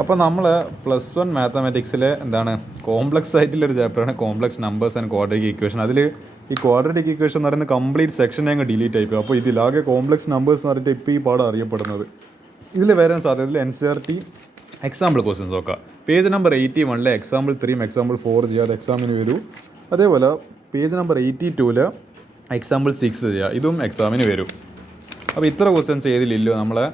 അപ്പോൾ നമ്മൾ +1 മാത്തമാറ്റിക്സിലെ കോംപ്ലക്സ് ആയിട്ടുള്ളൊരു ചാപ്റ്ററാണ് complex numbers and quadratic equation. അതിൽ ഈ ക്വാഡ്രാറ്റിക് ഇക്വേഷൻ എന്ന് പറയുന്ന കംപ്ലീറ്റ് സെക്ഷനെ അങ്ങ് ഡിലീറ്റ് ആയിപ്പോയി. അപ്പോൾ ഇതിലാകെ കോംപ്ലക്സ് നമ്പേഴ്സ് എന്ന് പറഞ്ഞിട്ട് ഇപ്പോൾ ഈ പാഠം അറിയപ്പെടുന്നത്. ഇതിൽ വരാൻ സാധ്യതയിൽ NCERT എക്സാമ്പിൾ ക്വസ്റ്റ്യൻസ് നോക്കാം. പേജ് നമ്പർ 81 എക്സാമ്പിൾ 3 എക്സാമ്പിൾ 4 ചെയ്യാതെ എക്സാമിന് വരൂ. അതേപോലെ പേജ് നമ്പർ 82 എക്സാമ്പിൾ 6 ചെയ്യുക, ഇതും എക്സാമിന് വരും. അപ്പോൾ ഇത്ര ക്വസ്റ്റ്യൻസ് ഏതിലില്ലോ നമ്മളെ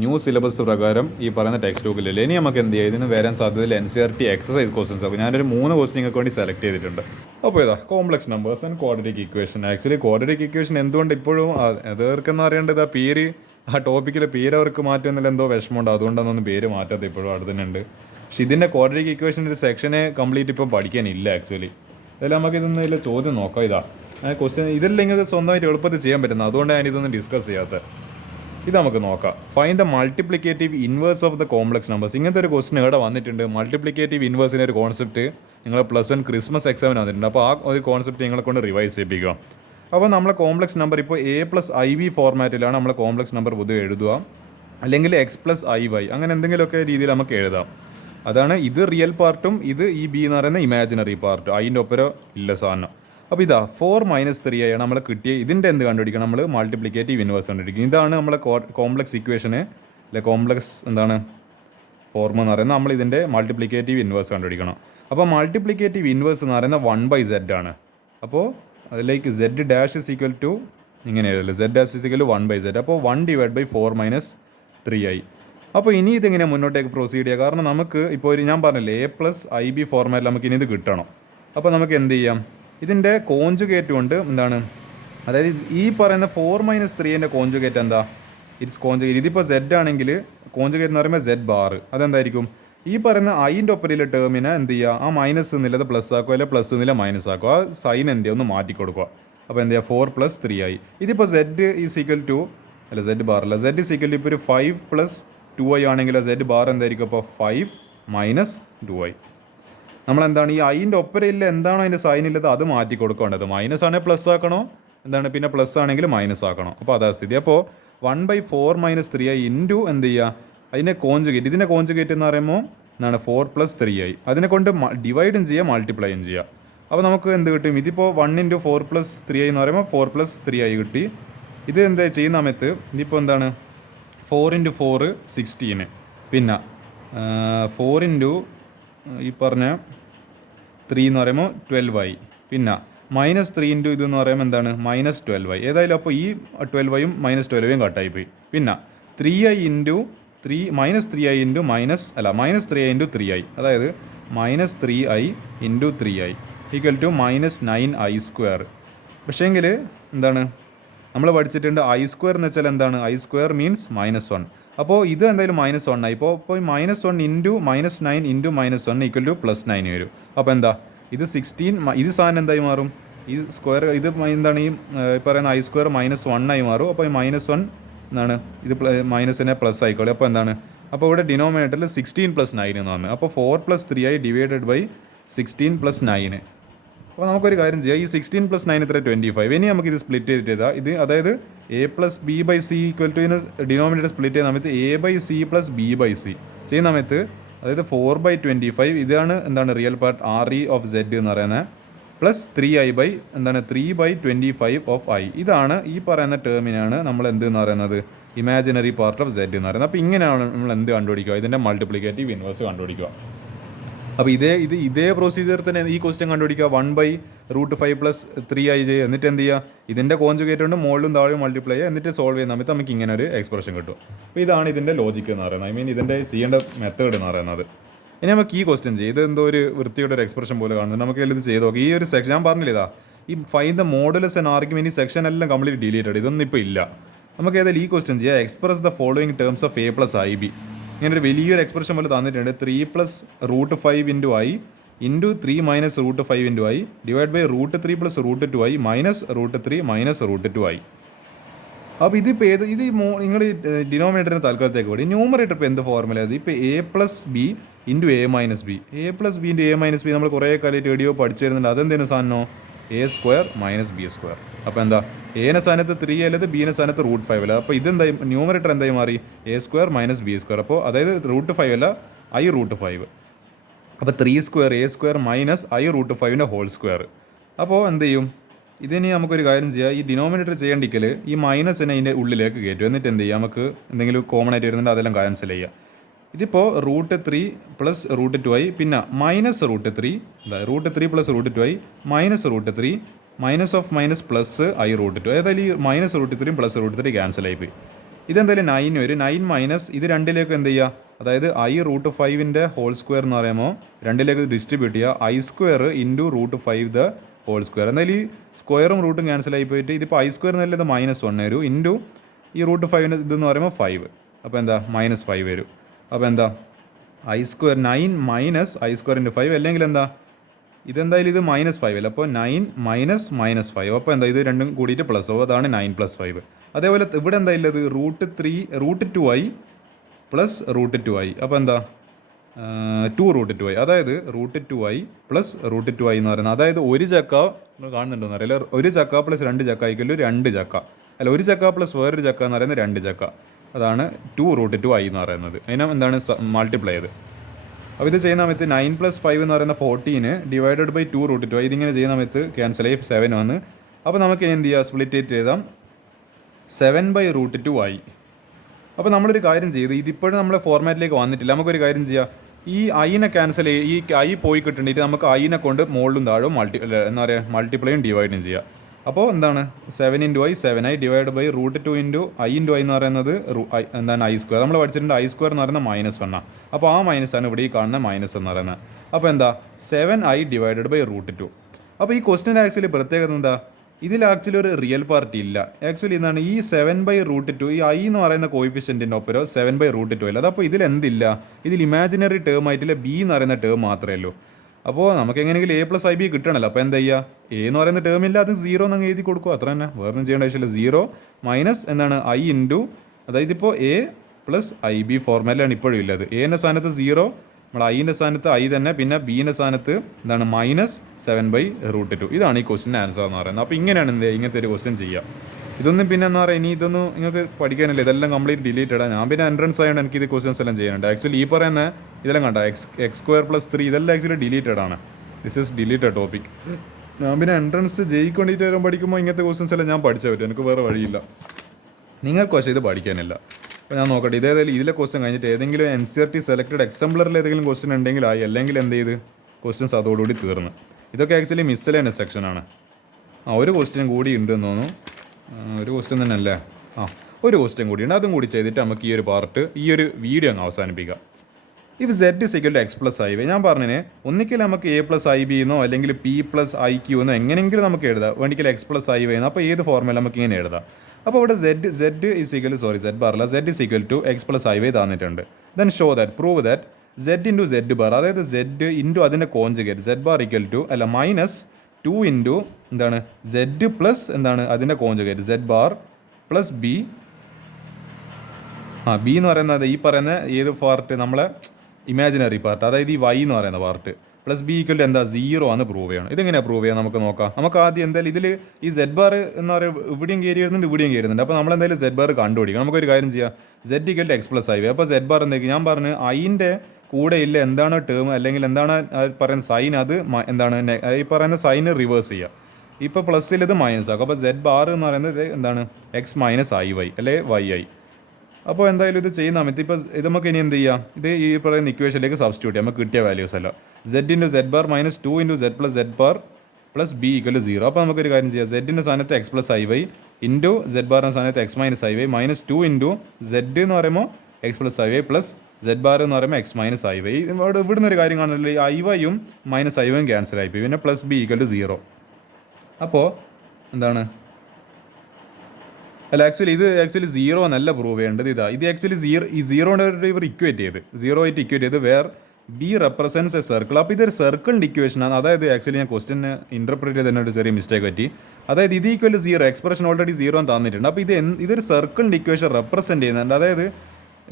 ന്യൂ സിലബസ് പ്രകാരം ഈ പറയുന്ന ടെക്സ്റ്റ് ബുക്കിലില്ല. ഇനി നമുക്ക് എന്ത് ചെയ്യാം, ഇതിന് വരാൻ സാധ്യതയിൽ NCERT എക്സസൈസ് ക്വസ്റ്റ്യൻസ് ആക്കും. ഞാനൊരു 3 ക്വസ്റ്റ്യൻ നിങ്ങൾക്ക് വേണ്ടി സെലക്ട് ചെയ്തിട്ടുണ്ട്. അപ്പോൾ ഇതാ complex numbers and quadratic equation. Actually quadratic equation എന്തുകൊണ്ട് ഇപ്പോഴും അതേർക്കെന്ന് അറിയേണ്ടത് ആ പേര്, ആ ടോപ്പിക്കിലെ പേര് അവർക്ക് മാറ്റുമെന്നില്ല, എന്തോ വിഷമമുണ്ട്, അതുകൊണ്ടാണെന്നൊന്നും പേര് മാറ്റാത്ത ഇപ്പോഴും അവിടെ തന്നെ ഉണ്ട്. പക്ഷെ ഇതിൻ്റെ ക്വാഡ്രാറ്റിക് ഇക്വേഷൻ്റെ ഒരു സെക്ഷനെ കംപ്ലീറ്റ് ഇപ്പം പഠിക്കാനില്ല ആക്ച്വലി. അതായത് നമുക്ക് ഇതൊന്നും ചോദ്യം നോക്കാം. ഇതാ ക്വസ്റ്റ്യൻ ഇതെല്ലാം നിങ്ങൾക്ക് സ്വന്തമായിട്ട് എളുപ്പത്തിൽ ചെയ്യാൻ പറ്റുന്നത്, അതുകൊണ്ട് ഞാനിതൊന്നും ഡിസ്കസ് ചെയ്യാത്തത്. ഇത് നമുക്ക് നോക്കാം. Find the multiplicative inverse of the complex numbers. ഇങ്ങനത്തെ ഒരു ക്വസ്റ്റ്യൻ ഇവിടെ വന്നിട്ടുണ്ട്. മൾട്ടിപ്ലിക്കേറ്റീവ് ഇൻവേഴ്സിൻ്റെ ഒരു കോൺസെപ്റ്റ് നിങ്ങൾ +1 ക്രിസ്മസ് എക്സാമിന് വന്നിട്ടുണ്ട്. അപ്പോൾ ആ ഒരു കോൺസെപ്റ്റ് നിങ്ങളെ കൊണ്ട് റിവൈസ് ചെയ്യിപ്പിക്കുക. അപ്പോൾ നമ്മളെ കോംപ്ലക്സ് നമ്പർ ഇപ്പോൾ A+IB ഫോർമാറ്റിലാണ് നമ്മൾ കോംപ്ലക്സ് നമ്പർ പൊതുവെ എഴുതുക, അല്ലെങ്കിൽ X+IY അങ്ങനെ എന്തെങ്കിലുമൊക്കെ രീതിയിൽ നമുക്ക് എഴുതാം. അതാണ് ഇത് റിയൽ പാർട്ടും ഇത് ഈ B എന്ന് പറയുന്ന ഇമാജിനറി പാർട്ടും, അതിൻ്റെ ഒപ്പരം ഇല്ല സാധനം. അപ്പോൾ ഇതാ 4 - 3 ആണ് നമ്മൾ കിട്ടിയ. ഇതിൻ്റെ എന്ത് കണ്ടുപിടിക്കണം, നമ്മൾ മൾട്ടിപ്ലിക്കേറ്റീവ് ഇൻവേഴ്സ് കണ്ടുപിടിക്കും. ഇതാണ് നമ്മളെ കോംപ്ലക്സ് ഇക്വേഷന് അല്ലെ കോംപ്ലക്സ് ഫോർമ എന്ന് പറയുന്നത്. നമ്മൾ ഇതിൻ്റെ മൾട്ടിപ്ലിക്കേറ്റീവ് ഇൻവേഴ്സ് കണ്ടുപിടിക്കണം. അപ്പോൾ മൾട്ടിപ്ലിക്കേറ്റീവ് ഇൻവേഴ്സ് എന്ന് പറയുന്നത് 1/z ആണ്. അപ്പോൾ അതിലേക്ക് Z' ഇങ്ങനെ എഴുതല്ലേ, Z' 1/z. അപ്പോൾ 1/4 - 3i. അപ്പോൾ ഇനി ഇതിങ്ങനെ മുന്നോട്ടേക്ക് പ്രൊസീഡ് ചെയ്യുക. കാരണം നമുക്ക് ഇപ്പോൾ ഞാൻ പറഞ്ഞില്ലേ A+IB ഫോർമാറ്റിൽ നമുക്ക് ഇനി ഇത് കിട്ടണം. അപ്പോൾ നമുക്ക് എന്ത് ചെയ്യാം, ഇതിൻ്റെ കോഞ്ചുഗേറ്റ് കൊണ്ട് അതായത് ഈ പറയുന്ന 4 - 3ൻ്റെ കോഞ്ചുഗേറ്റ് എന്താ, ഇറ്റ്സ് കോഞ്ചുഗേറ്റ്. ഇതിപ്പോൾ Z ആണെങ്കിൽ കോഞ്ചുഗേറ്റ് എന്ന് പറയുമ്പോൾ Z⁻. അതെന്തായിരിക്കും, ഈ പറയുന്ന ഐൻ്റെ ഒപ്പരിലെ ടേമിനെ എന്ത് ചെയ്യുക, ആ മൈനസ് എന്നുള്ളത് പ്ലസ് ആക്കുക, അല്ലെങ്കിൽ പ്ലസ് എന്നില്ല മൈനസ് ആക്കുക, ആ സൈൻ എന്ത് ചെയ്യുക ഒന്ന് മാറ്റി കൊടുക്കുക. അപ്പോൾ എന്ത് ചെയ്യുക, 4 + 3i. ഇതിപ്പോൾ Z ഇപ്പോൾ ഒരു 5 + 2i ആണെങ്കിൽ Z⁻ എന്തായിരിക്കും, അപ്പോൾ 5 - 2i. നമ്മളെന്താണ് ഈ ഐൻ്റെ ഒപ്പരയില്ല എന്താണോ അതിൻ്റെ സൈൻ ഇല്ലത് അത് മാറ്റി കൊടുക്കേണ്ടത്. മൈനസ് ആണെങ്കിൽ പ്ലസ് ആക്കണോ, പിന്നെ പ്ലസ് ആണെങ്കിൽ മൈനസ് ആക്കണോ. അപ്പോൾ അതാ സ്ഥിതി. അപ്പോൾ 1/4 - 3i ഇൻറ്റു എന്ത് ചെയ്യുക, അതിൻ്റെ കോഞ്ചുഗേറ്റ്. ഇതിൻ്റെ കോഞ്ചുഗേറ്റ് എന്ന് പറയുമ്പോൾ 4 + 3i. അതിനെ കൊണ്ട് ഡിവൈഡും ചെയ്യുക മൾട്ടിപ്ലൈയും ചെയ്യുക. അപ്പോൾ നമുക്ക് എന്ത് കിട്ടും, ഇതിപ്പോൾ 1 × 4 + 3i എന്ന് പറയുമ്പോൾ 4 + 3i കിട്ടി. ഇത് എന്താ ചെയ്യുന്ന സമയത്ത് ഇതിപ്പോൾ 4 × 4 16, പിന്നെ 4 × ഈ പറഞ്ഞ 3 എന്ന് പറയുമ്പോൾ 12i, പിന്നെ -3 × ഇതെന്ന് പറയുമ്പോൾ -12i. ഏതായാലും അപ്പോൾ ഈ 12iയും -12iയും കട്ടായിപ്പോയി. പിന്നെ 3i × 3 -3i × 3i, അതായത് -3i × 3i = -9i². പക്ഷേങ്കിൽ നമ്മൾ പഠിച്ചിട്ടുണ്ട് I² എന്ന് വെച്ചാൽ I² മീൻസ് -1. അപ്പോൾ ഇത് എന്തായാലും -1 ആയി. ഇപ്പോൾ -1 × -9 × -1 = +9 വരും. അപ്പോൾ എന്താ ഇത് 16, ഇത് സാധനം എന്തായി മാറും, ഈ സ്ക്വയർ ഇത് ഈ പറയുന്ന I² -1 ആയി മാറും. അപ്പോൾ ഈ -1 ഇത് മൈനസിനെ പ്ലസ് ആയിക്കോളെ. അപ്പോൾ അപ്പോൾ ഇവിടെ ഡിനോമിനേറ്ററിൽ 16 + 9 എന്ന് പറഞ്ഞു. അപ്പോൾ 4 + 3i / 16 + 9. അപ്പോൾ നമുക്കൊരു കാര്യം ചെയ്യാം, ഈ 16 + 9 എത്ര, 25. ഇനി നമുക്കിത് സ്പ്ലിറ്റ് ചെയ്തിട്ട് ഇത് അതായത് A+B/C ഇതിന് ഡിനോമിനേറ്റർ സ്പ്ലിറ്റ് ചെയ്യുന്ന സമയത്ത് A/C + B/C ചെയ്യുന്ന സമയത്ത് അതായത് 4/25 ഇതാണ് real part RE of Z എന്ന് പറയുന്നത്, പ്ലസ് 3i 3/25 ഓഫ് i. ഇതാണ് ഈ പറയുന്ന ടേമിനാണ് നമ്മൾ എന്തെന്ന് പറയുന്നത് ഇമാജിനറി പാർട്ട് ഓഫ് Z എന്ന് പറയുന്നത്. അപ്പോൾ ഇങ്ങനെയാണ് നമ്മൾ എന്ത് കണ്ടുപിടിക്കുക, ഇതിൻ്റെ മൾട്ടിപ്ലിക്കേറ്റീവ് ഇൻവേഴ്സ് കണ്ടുപിടിക്കുക. അപ്പോൾ ഇതേ പ്രൊസീജിയർ തന്നെ ഈ ക്വസ്റ്റ്യൻ കണ്ടുപിടിക്കുക. 1/√5 + 3i എന്നിട്ട് എന്ത് ചെയ്യുക, ഇതിൻ്റെ കോഞ്ചുഗേറ്റ് കൊണ്ട് മുകളിലും താഴെയും മൾട്ടിപ്ലൈ ചെയ്യുക, എന്നിട്ട് സോൾവ് ചെയ്യുന്ന സമയത്ത് നമുക്ക് ഇങ്ങനെ ഒരു എക്സ്പ്രഷൻ കിട്ടും. അപ്പോൾ ഇതാണ് ഇതിൻ്റെ ലോജിക്ക് എന്ന് പറയുന്നത്, ഇതിൻ്റെ ചെയ്യേണ്ട മെത്തേഡ് എന്ന് പറയുന്നത്. ഇനി നമുക്ക് ഈ ക്വസ്റ്റ്യൻ ചെയ്ത് എന്തോ ഒരു വൃത്തിയുടെ ഒരു എക്സ്പ്രഷൻ പോലെ കാണുന്നത്, നമുക്ക് ഇത് ചെയ്ത് നോക്കാം. ഈ ഒരു സെക്ഷൻ ഞാൻ പറഞ്ഞില്ല, ഈ find the modulus and argument ഈ സെക്ഷൻ എല്ലാം കംപ്ലീറ്റ് ഡിലീറ്റഡ്, ഇതൊന്നും ഇപ്പോൾ ഇല്ല. നമുക്ക് ഏതായാലും ഈ ക്വസ്റ്റ്യൻ ചെയ്യാം. Express the following terms of A+IB. ഇങ്ങനെ ഒരു വലിയൊരു എക്സ്പ്രഷൻ പോലെ തന്നിട്ടുണ്ട്. 3 + √5 × i × 3 - √5 × i /√3 + √2i -√3 - √2i. അപ്പോൾ ഇതിപ്പോൾ ഇത് നിങ്ങൾ ഡിനോമിനേറ്ററിന് തൽക്കാലത്തേക്ക് കൂടി ന്യൂമറേറ്റർ ഇപ്പോൾ എന്ത് ഫോർമുല അത് ഇപ്പോൾ A+B × A - B. A+B × A - B നമ്മൾ കുറേ കാലമായിട്ട് വീഡിയോ പഠിച്ചു വരുന്നുണ്ട്. അതെന്തേലും സാധനമോ A² - B². അപ്പോൾ എന്താ, എനെ സ്ഥാനത്ത് 3 അല്ലത് ബീനെ സ്ഥാനത്ത് √5 അല്ല. അപ്പോൾ ഇതെന്തായി ന്യൂമറേറ്റർ എന്തായി മാറി, A² - B². അപ്പോൾ അതായത് √5 അല്ല ഐ റൂട്ട് 5. അപ്പോൾ 3 square a square minus i root 5ൻ്റെ ഹോൾ സ്ക്വയർ. അപ്പോൾ എന്ത് ചെയ്യും, ഇതിനി നമുക്കൊരു കാര്യം ചെയ്യാം, ഈ ഡിനോമിനേറ്റർ ചെയ്യേണ്ടിക്കൽ ഈ മൈനസിനെ ഇതിൻ്റെ ഉള്ളിലേക്ക് കയറ്റും. എന്നിട്ട് എന്ത് ചെയ്യുക, നമുക്ക് എന്തെങ്കിലും കോമൺ ആയിട്ട് വരുന്നുണ്ട് അതെല്ലാം ക്യാൻസൽ ചെയ്യുക. ഇതിപ്പോൾ റൂട്ട് 3 പ്ലസ് റൂട്ട് 2i പിന്നെ minus root 3, root 3 plus root 2i minus root 3 minus of minus plus I root 2. ഏതായാലും ഈ minus root 3 plus root 3 cancel ആയിപ്പോയി. ഇതെന്തായാലും 9 വരും. 9 മൈനസ് ഇത് രണ്ടിലേക്ക് എന്ത് ചെയ്യുക, അതായത് ഐ റൂട്ട് 5ൻ്റെ ഹോൾ സ്ക്വയർ എന്ന് പറയുമ്പോൾ രണ്ടിലേക്ക് ഡിസ്ട്രിബ്യൂട്ട് ചെയ്യുക, I square into root 5 the whole square. എന്തായാലും ഈ സ്ക്വയറും റൂട്ടും ക്യാൻസൽ ആയി പോയിട്ട് ഇതിപ്പോൾ ഐ സ്ക്വയർ എന്നല്ല ഇത് -1 വരും ഇൻറ്റു ഈ റൂട്ട് 5ൻ്റെ ഇതെന്ന് പറയുമ്പോൾ 5. അപ്പോൾ എന്താ -5 വരും. അപ്പോൾ എന്താ I square 9 minus i square into 5 അല്ലെങ്കിൽ എന്താ ഇതെന്തായാലും ഇത് -5 അല്ല, അപ്പോൾ 9 മൈനസ് -5. അപ്പോൾ എന്താ ഇത് രണ്ടും കൂടിയിട്ട് പ്ലസ് ആവും, അതാണ് 9 + 5. അതേപോലെ ഇവിടെ എന്താ ഉള്ളത് root 2i plus root 2i. അപ്പോൾ എന്താ 2 റൂട്ട് 2i, അതായത് root 2i plus root 2i എന്ന് പറയുന്നത്, അതായത് ഒരു ചക്ക കാണുന്നുണ്ടോയെന്ന് അറിയില്ല, ഒരു ചക്ക പ്ലസ് 2 ചക്ക ആയിക്കല്ലോ 2 ചക്ക, അല്ല ഒരു ചക്ക പ്ലസ് വേറൊരു ചക്ക എന്ന് പറയുന്നത് 2 ചക്ക, അതാണ് 2 റൂട്ട് 2i എന്ന് പറയുന്നത്. അതിനെ എന്താണ് മൾട്ടിപ്ലൈ ചെയ്ത്. അപ്പോൾ ഇത് ചെയ്യുന്ന സമയത്ത് 9 + 5 എന്ന് പറയുന്ന 14 ഡിവൈഡഡ് ബൈ 2 റൂട്ട് 2i. ഇതിങ്ങനെ ചെയ്യുന്ന സമയത്ത് ക്യാൻസൽ ആയി 7 വന്ന്. അപ്പോൾ നമുക്ക് എന്ത് ചെയ്യുക, സ്പ്ലിറ്റ് ചെയ്താൽ 7/√2i. അപ്പോൾ നമ്മളൊരു കാര്യം ചെയ്ത് ഇതിപ്പോഴും നമ്മളെ ഫോർമാറ്റിലേക്ക് വന്നിട്ടില്ല. നമുക്കൊരു കാര്യം ചെയ്യാം, ഈ ഐനെ ക്യാൻസൽ ചെയ്ത് ഈ ഐ പോയി കിട്ടേണ്ടിയിട്ട് നമുക്ക് ഐനെ കൊണ്ട് മുകളിലും താഴും എന്താ പറയുക മൾട്ടിപ്ലൈയും ഡിവൈഡും ചെയ്യാം. അപ്പോൾ എന്താണ് 7 × i 7i divide by root 2 × i × i എന്ന് പറയുന്നത് എന്താണ് ഐ സ്ക്വയർ. നമ്മൾ പഠിച്ചിട്ടുണ്ട് ഐ സ്ക്വയർ എന്ന് പറയുന്നത് -1. അപ്പോൾ ആ മൈനസാണ് ഇവിടെ ഈ കാണുന്ന മൈനസ് എന്ന് പറയുന്നത്. അപ്പോൾ എന്താ 7i ഡിവൈഡഡ് ബൈ റൂട്ട് 2. അപ്പോൾ ഈ ക്വസ്റ്റിൻ്റെ ആക്ച്വലി പ്രത്യേകത എന്താ, ഇതിൽ ആക്ച്വലി ഒരു റിയൽ പാർട്ടി ഇല്ല. ആക്ച്വലി എന്താണ് ഈ 7/√2 ഈ ഐ എന്ന് പറയുന്ന കോയിഫിഷ്യൻറ്റിൻ്റെ ഒപ്പം 7/√2 ഇല്ല. അതപ്പോൾ ഇതിൽ എന്തില്ല, ഇതിൽ ഇമാജിനറി ടേം ആയിട്ടില്ല ബി എന്ന് പറയുന്ന ടേം മാത്രമേ ഉള്ളൂ. അപ്പോൾ നമുക്ക് എങ്ങനെയെങ്കിലും a+ib കിട്ടണമല്ലോ. അപ്പോൾ എന്താ ചെയ്യുക, എ എന്ന് പറയുന്ന ടേം ഇല്ല, അത് 0 എന്നങ്ങ് എഴുതി കൊടുക്കുക, അത്ര തന്നെ, വേറൊന്നും ചെയ്യേണ്ട ആവശ്യമില്ല. 0 മൈനസ് എന്താണ് i ഇൻറ്റു, അതായത് ഇപ്പോൾ a+ib ഫോർമാറ്റിലാണ് ഇപ്പോഴും ഇല്ലത്. എൻ്റെ സ്ഥാനത്ത് 0, നമ്മൾ ഐൻ്റെ സ്ഥാനത്ത് ഐ തന്നെ, പിന്നെ ബീൻ്റെ സ്ഥാനത്ത് എന്താണ് -7/√2. ഇതാണ് ഈ ക്വസ്റ്റിൻ്റെ ആൻസർ എന്ന് പറയുന്നത്. അപ്പോൾ ഇങ്ങനെയാണ് ഇങ്ങനത്തെ ഒരു ക്വസ്റ്റ്യൻ ചെയ്യുക. ഇതൊന്നും പിന്നെ എന്താ പറയുക, ഇനി ഇതൊന്നും നിങ്ങൾക്ക് പഠിക്കാനില്ല, ഇതെല്ലാം കംപ്ലീറ്റ് ഡിലീറ്റഡാണ്. ഞാൻ പിന്നെ എൻട്രൻസ് ആയതുകൊണ്ട് എനിക്ക് ഇത് ക്വസ്റ്റ്യൻസ് എല്ലാം ചെയ്യാനുണ്ട്. ആക്ച്വലി ഈ പറയുന്ന ഇതെല്ലാം കണ്ട x² + 3 ഇതെല്ലാം ആക്ച്വലി ഡിലീറ്റഡ് ആണ്. This is deleted topic. ഞാൻ പിന്നെ എൻട്രൻസ് ജയിക്കൊണ്ടിട്ട് പഠിക്കുമ്പോൾ ഇങ്ങനത്തെ ക്വസ്റ്റ്യൻസ് എല്ലാം ഞാൻ പഠിച്ചേ പറ്റും, എനിക്ക് വേറെ വഴിയില്ല. നിങ്ങൾക്ക് പക്ഷേ ഇത് പഠിക്കാനില്ല. അപ്പോൾ ഞാൻ നോക്കട്ടെ, ഇതേതായാലും ഇതിലെ ക്വസ്റ്റ്യൻ കഴിഞ്ഞിട്ട് ഏതെങ്കിലും NCERT സെലക്റ്റഡ് എക്സാംപ്ലറിൽ ഏതെങ്കിലും ക്വസ്റ്റ്യൻ ഉണ്ടെങ്കിൽ ആയി, അല്ലെങ്കിൽ എന്ത് ചെയ്ത് ക്വസ്റ്റ്യൻസ് അതോടുകൂടി തീർന്ന്. ഇതൊക്കെ ആക്ച്വലി മിസ്സലേനിയസ് സെക്ഷനാണ്. ഒരു ക്വസ്റ്റ്യൻ കൂടി ഉണ്ടെന്ന് തോന്നുന്നു, ഒരു ക്വസ്റ്റ്യൻ തന്നെ അല്ലേ, ഒരു ക്വസ്റ്റ്യൻ കൂടിയുണ്ട്, അതും കൂടി ചെയ്തിട്ട് നമുക്ക് ഈ ഒരു വീഡിയോ അങ്ങ് അവസാനിപ്പിക്കാം. ഇഫ് z = x + iy, ഞാൻ പറഞ്ഞതിന് ഒന്നിക്കൽ നമുക്ക് a+ib എന്നോ അല്ലെങ്കിൽ p+iq എന്നോ എങ്ങനെയെങ്കിലും നമുക്ക് എഴുതാം, വേണ്ടിക്കൽ x + iy എന്നോ. അപ്പോൾ ഏത് ഫോർമുല നമുക്ക് ഇങ്ങനെ എഴുതാം. അപ്പോൾ ഇവിടെ z = x + iy തന്നിട്ടുണ്ട്. Then show that, prove that z × z bar, അതായത് z ഇൻറ്റു അതിൻ്റെ കോൺജുഗേറ്റ് z ബാർ = -2 ഇൻറ്റു എന്താണ് z പ്ലസ് എന്താണ് അതിൻ്റെ conjugate z bar plus B. B എന്ന് പറയുന്നത് ഈ പറയുന്ന ഏത് പാർട്ട്, നമ്മളെ ഇമാജിനറി പാർട്ട്, അതായത് ഈ y എന്ന് പറയുന്ന പാർട്ട് പ്ലസ് ബി = എന്താ 0 ആണ് പ്രൂവ് ചെയ്യണം. ഇതെങ്ങനെയാണ് പ്രൂവ് ചെയ്യാൻ നമുക്ക് നോക്കാം. നമുക്ക് ആദ്യം എന്തായാലും ഇതിൽ ഈ z ബാർ എന്ന് പറയുക ഇവിടെയും കയറി വരുന്നുണ്ട്, ഇവിടെയും കയറുന്നുണ്ട്. അപ്പോൾ നമ്മൾ എന്തായാലും z ബാർ കണ്ടുപിടിക്കണം. നമുക്കൊരു കാര്യം ചെയ്യാം, z = x + iy. അപ്പോൾ z ബാർ എന്തൊക്കെ ഞാൻ പറഞ്ഞു, ഐൻ്റെ കൂടെ ഇല്ല എന്താണ് ടേം അല്ലെങ്കിൽ എന്താണ് പറയുന്ന സൈൻ, അത് എന്താണ് ഈ പറയുന്ന സൈന് റിവേഴ്സ് ചെയ്യുക. ഇപ്പോൾ പ്ലസ്സിൽ ഇത് മൈനസ് ആക്കും. അപ്പോൾ z ബാർ എന്ന് പറയുന്നത് എന്താണ് x - iy അല്ലെ yi. അപ്പോൾ എന്തായാലും ഇത് ചെയ്യുന്ന സമയത്ത് ഇപ്പോൾ ഇത് നമുക്ക് ഇനി എന്ത് ചെയ്യാം, ഇത് ഈ പറയുന്ന ഇക്വേഷനിലേക്ക് സബ്സ്റ്റിറ്റ്യൂട്ട് ചെയ്യാം. നമുക്ക് കിട്ടിയ വാല്യൂസ് അല്ല z × z bar -2 × z + z bar plus B = 0. അപ്പോൾ നമുക്കൊരു കാര്യം ചെയ്യാം, z സ്ഥാനത്ത് x + iy ഇൻറ്റു z ബാറിൻ്റെ സ്ഥാനത്ത് x - iy -2 ഇൻറ്റു z എന്ന് പറയുമ്പോൾ x + iy plus z bar എന്ന് പറയുമ്പോൾ x - iy. ഇവിടുന്ന് ഒരു കാര്യം കാണുന്നില്ല, ഈ iy-യും -iy-യും ക്യാൻസൽ ആയിപ്പോയി, പിന്നെ പ്ലസ് ബി = 0. അപ്പോൾ എന്താണ് അല്ല, ഇത് ആക്ച്വലി 0 എന്നല്ല പ്രൂവ് ചെയ്യേണ്ടത്. ഇത് ആക്ച്വലി 0 ഇവർ ഇക്വേറ്റ് ചെയ്ത് 0 ആയിട്ട് ഇക്വേറ്റ് ചെയ്ത് where B represents A circle. അപ്പോൾ ഇതൊരു സർക്കിളിൻ്റെ ഇക്വേഷനാണ്. അതായത് ആക്ച്വലി ഞാൻ ക്വസ്റ്റ്യൻ ഇൻ്റർപ്രറ്റ് ചെയ്ത് തന്നെ ഒരു ചെറിയ മിസ്റ്റേക്ക് പറ്റി. അതായത് ഇത് = 0, എക്സ്പ്രഷൻ ഓൾറെഡി 0 എന്ന് തന്നിട്ടുണ്ട്. അപ്പോൾ ഇതൊരു സർക്കിളിൻ്റെ ഇക്വേഷൻ റെപ്രസെൻറ്റ് ചെയ്യുന്നുണ്ട്. അതായത്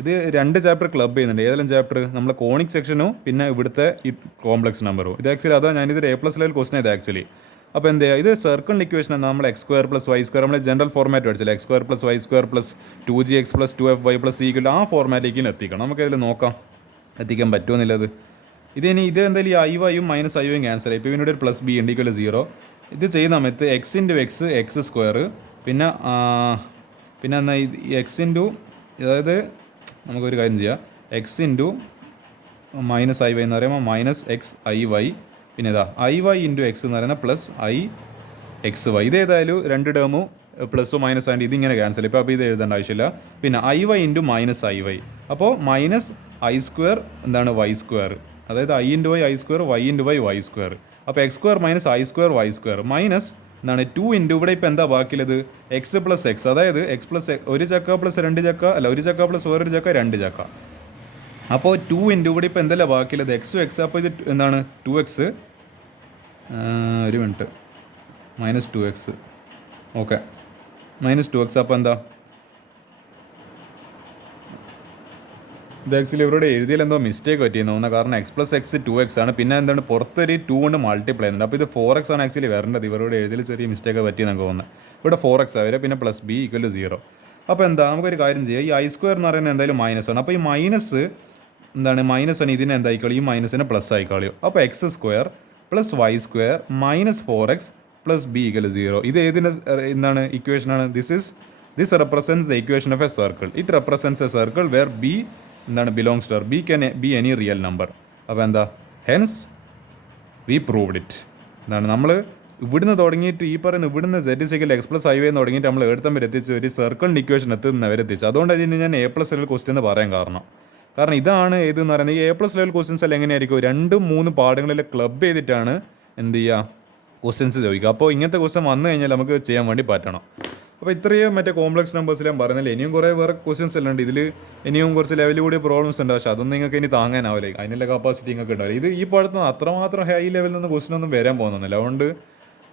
ഇത് 2 ചാപ്റ്റർ ക്ലബ് ചെയ്യുന്നുണ്ട്. ഏതെല്ലാം ചാപ്റ്റർ, നമ്മൾ കോണിക് സെക്ഷനും പിന്നെ ഇവിടുത്തെ ഈ കോംപ്ലക്സ് നമ്പറും. ഇത് ആക്ച്വലി അതാണ് ഞാനിതൊരു A+ ലെവൽ ക്വസ്റ്റൻ ചെയ്ത് ആക്ച്വലി. അപ്പോൾ എന്ത് ചെയ്യുക, ഇത് സർക്കിളിൻ്റെ ഇക്വേഷൻ എന്നാൽ നമ്മൾ x² + y², നമ്മൾ ജനറൽ ഫോർമാറ്റ് പഠിച്ചില്ല, x² + y² + 2gx + 2fy + c = ആ ഫോർമാറ്റിലേക്ക് എത്തിക്കണം. നമുക്കതിൽ നോക്കാം. എത്തിക്കാൻ പറ്റുമെന്നുള്ളത്. ഇത് എന്തായാലും ഈ ഐ വൈയും മൈനസ് ഐ വൈയും ക്യാൻസൽ ആയി. ഇപ്പോൾ ഇവനോട് ഒരു പ്ലസ് ബി ഉണ്ട് ഈക്വൽ 0. ഇത് ചെയ്യുന്ന സമയത്ത് X into X X square പിന്നെ എന്നാൽ എക്സ് ഇൻറ്റു അതായത് നമുക്കൊരു കാര്യം ചെയ്യാം, X into minus I Y എന്ന് പറയുമ്പോൾ മൈനസ് എക്സ് ഐ വൈ, പിന്നെ ഇതാ ഐ വൈ ഇൻറ്റു എക്സ് എന്ന് പറയുന്നത് പ്ലസ് ഐ എക്സ് വൈ. ഇത് ഏതായാലും രണ്ട് ടേമും പ്ലസ്സോ മൈനസ് ആയിട്ട് ഇതിങ്ങനെ ക്യാൻസൽ. ഇപ്പോൾ ഇത് എഴുതേണ്ട ആവശ്യമില്ല. പിന്നെ i y into minus I y, അപ്പോൾ മൈനസ് ഐ സ്ക്വയർ എന്താണ് വൈ സ്ക്വയർ, അതായത് i into y i square y into y y square. അപ്പോൾ x square minus i square y square minus എന്താണ് 2 ഇൻറ്റു ഇവിടെ ഇപ്പോൾ എന്താ ബാക്കിയുള്ളത് എക്സ് പ്ലസ് എക്സ്, അതായത് എക്സ് പ്ലസ് ഒരു ചക്ക പ്ലസ് രണ്ട് ചക്ക അല്ല ഒരു ചക്ക പ്ലസ് വേറൊരു ചക്ക രണ്ട് ചക്ക. അപ്പോൾ 2 ഇൻറ്റു ഇവിടെ ഇപ്പോൾ എന്തല്ല ബാക്കിയുള്ളത് എക്സും എക്സ്. അപ്പോൾ ഇത് എന്താണ് 2x ഒരു minute minus 2x okay minus 2x. അപ്പോൾ എന്താ ഇത് ആക്ച്വലി ഇവരോട് എഴുതിയാൽ എന്തോ മിസ്റ്റേക്ക് പറ്റിയെന്ന് തോന്നുന്നത്. കാരണം എക്സ് പ്ലസ് എക്സ് 2x ആണ്, പിന്നെ എന്താണ് പുറത്തൊരു 2 കൊണ്ട് മൾട്ടിപ്ലൈ ചെയ്യുന്നുണ്ട്. അപ്പോൾ ഇത് 4x ആണ് ആക്ച്വലി വരേണ്ടത്. ഇവരോട് എഴുതിയിൽ ചെറിയ മിസ്റ്റേക്ക് പറ്റിയെന്നൊക്കെ തോന്നുന്നത്. ഇവിടെ 4x വരെ പിന്നെ പ്ലസ് ബി ഈക്വൽ 0. അപ്പോൾ എന്താ നമുക്കൊരു കാര്യം ചെയ്യാം, ഈ ഐ സ്ക്വയർ എന്ന് പറയുന്നത് എന്തായാലും മൈനസ് ആണ്. അപ്പോൾ ഈ മൈനസ് എന്താണ് മൈനസ് ആണ്, ഇതിനെ എന്തായിക്കോളൂ ഈ മൈനസിനെ പ്ലസ് ആയിക്കോളിയോ. അപ്പോൾ x square plus y square minus 4x plus b equal 0. ഇത് ഏതിൻ്റെ എന്താണ് ഇക്വേഷനാണ്? This represents the equation of a circle. It represents A circle where b എന്താണ് belongs to b can be any real number. അപ്പോൾ എന്താ hence V proved it. എന്താണ് നമ്മൾ ഇവിടുന്ന് തുടങ്ങിയിട്ട് ഈ പറയുന്ന ഇവിടുന്ന് സെറ്റ് സിക്കൽ എക്സ് പ്ലസ് ഐ വൈ എന്ന് തുടങ്ങിയിട്ട് നമ്മൾ എടുത്തം വരെ എത്തിച്ച് ഒരു സർക്കിളിൻ്റെ ഇക്വേഷൻ എത്തുന്നവരെ എത്തിച്ചു. അതുകൊണ്ട് ഇതിന് ഞാൻ എ പ്ലസ് ലെവൽ ക്വസ്റ്റ്യൻ എന്ന് പറയാൻ കാരണം ഇതാണ് ഏതെന്ന് പറയുന്നത്. ഈ എ പ്ലസ് ലെവൽ ക്വസ്റ്റ്യൻസ് എല്ലാം എങ്ങനെയായിരിക്കും 2-3 പാഠങ്ങളിൽ ക്ലബ് ചെയ്തിട്ടാണ് എന്ത് ചെയ്യുക ക്വസ്റ്റ്യൻസ് ചോദിക്കുക. അപ്പോൾ ഇങ്ങനത്തെ ക്വസ്റ്റ്യൻ വന്നു കഴിഞ്ഞാൽ നമുക്ക് ചെയ്യാൻ വേണ്ടി പറ്റണം. അപ്പോൾ ഇത്രയും മറ്റേ കോംപ്ലക്സ് നമ്പേഴ്സിൽ ഞാൻ പറയുന്നില്ല, ഇനിയും കുറേ വേറെ ക്വസ്റ്റ്യൻസ് എല്ലാം ഉണ്ട്. ഇതിൽ ഇനിയും കുറച്ച് ലെവൽ കൂടിയ പ്രോബ്ലംസ് ഉണ്ട്. പക്ഷേ അതൊന്നും നിങ്ങൾക്ക് ഇനി താങ്ങാനാവില്ല, അതിനുള്ള കപ്പാസിറ്റി നിങ്ങൾക്ക് ഉണ്ടാവില്ല. ഇത് ഈ പാടത്ത് അത്രമാത്രം ഹൈ ലെവലിൽ നിന്ന് ക്വസ്റ്റ്യൻ ഒന്നും വരാൻ പോകുന്നില്ല. അതുകൊണ്ട്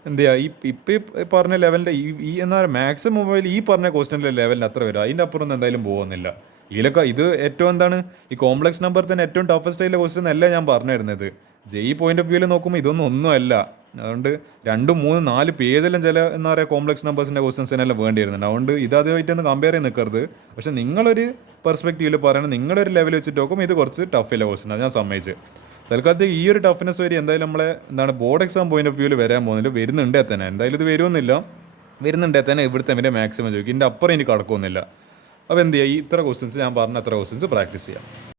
എന്ത് ചെയ്യുക, ഈ പറഞ്ഞ ലെവലിൻ്റെ ഈ എന്നാൽ മാക്സിമം മൊബൈൽ ഈ പറഞ്ഞ ക്വസ്റ്റ്യൻ്റെ ലെവലിന് അത്ര വരും, അതിൻ്റെ അപ്പുറം ഒന്നും എന്തായാലും പോകുന്നില്ല. ഇതിലൊക്കെ ഇത് ഏറ്റവും എന്താണ് ഈ കോംപ്ലക്സ് നമ്പർ തന്നെ ഏറ്റവും ടഫസ്റ്റ് ആയിട്ടുള്ള ക്വസ്റ്റ്യൻ അല്ല ഞാൻ പറഞ്ഞു തരുന്നത്. ജെഇ പോയിന്റ് ഓഫ് വ്യൂവിൽ നോക്കുമ്പോൾ ഇതൊന്നും ഒന്നുമല്ല. അതുകൊണ്ട് 2, 3, 4 പേജെല്ലാം ചില എന്താ പറയുക കോംപ്ലക്സ് നമ്പേഴ്സിൻ്റെ ക്വസ്റ്റ്യൻസിനെല്ലാം വേണ്ടി വരുന്നുണ്ട്. അതുകൊണ്ട് ഇതാദ്യമായിട്ടൊന്ന് കമ്പയർ ചെയ്ത് നിൽക്കരുത്. പക്ഷേ നിങ്ങളൊരു പെർസ്പെക്റ്റീവിൽ പറയുന്നത് നിങ്ങളുടെ ഒരു ലെവൽ വെച്ചിട്ട് നോക്കുമ്പോൾ ഇത് കുറച്ച് ടഫില്ല ക്വസ്റ്റ്യൻ, അത് ഞാൻ സമ്മതിച്ച്. തൽക്കാലത്തേക്ക് ഈ ഒരു ടഫ്നെസ് വരെ എന്തായാലും നമ്മളെ എന്താണ് ബോർഡ് എക്സാം പോയിന്റ് ഓഫ് വ്യൂവിൽ വരാൻ പോകുന്നില്ല. വരുന്നുണ്ടേ തന്നെ എന്തായാലും ഇത് വരുന്നുണ്ടേ തന്നെ ഇവിടുത്തെ എൻ്റെ മാക്സിമം ചോദിക്കും. ഇതിൻ്റെ അപ്പുറം എനിക്ക് കടക്കൊന്നുമില്ല. അപ്പോൾ എന്ത് ചെയ്യുക, ഈ ഇത്ര ക്വസ്റ്റ്യൻസ് ഞാൻ പറഞ്ഞ അത്ര ക്വസ്റ്റ്യൻസ് പ്രാക്ടീസ് ചെയ്യാം.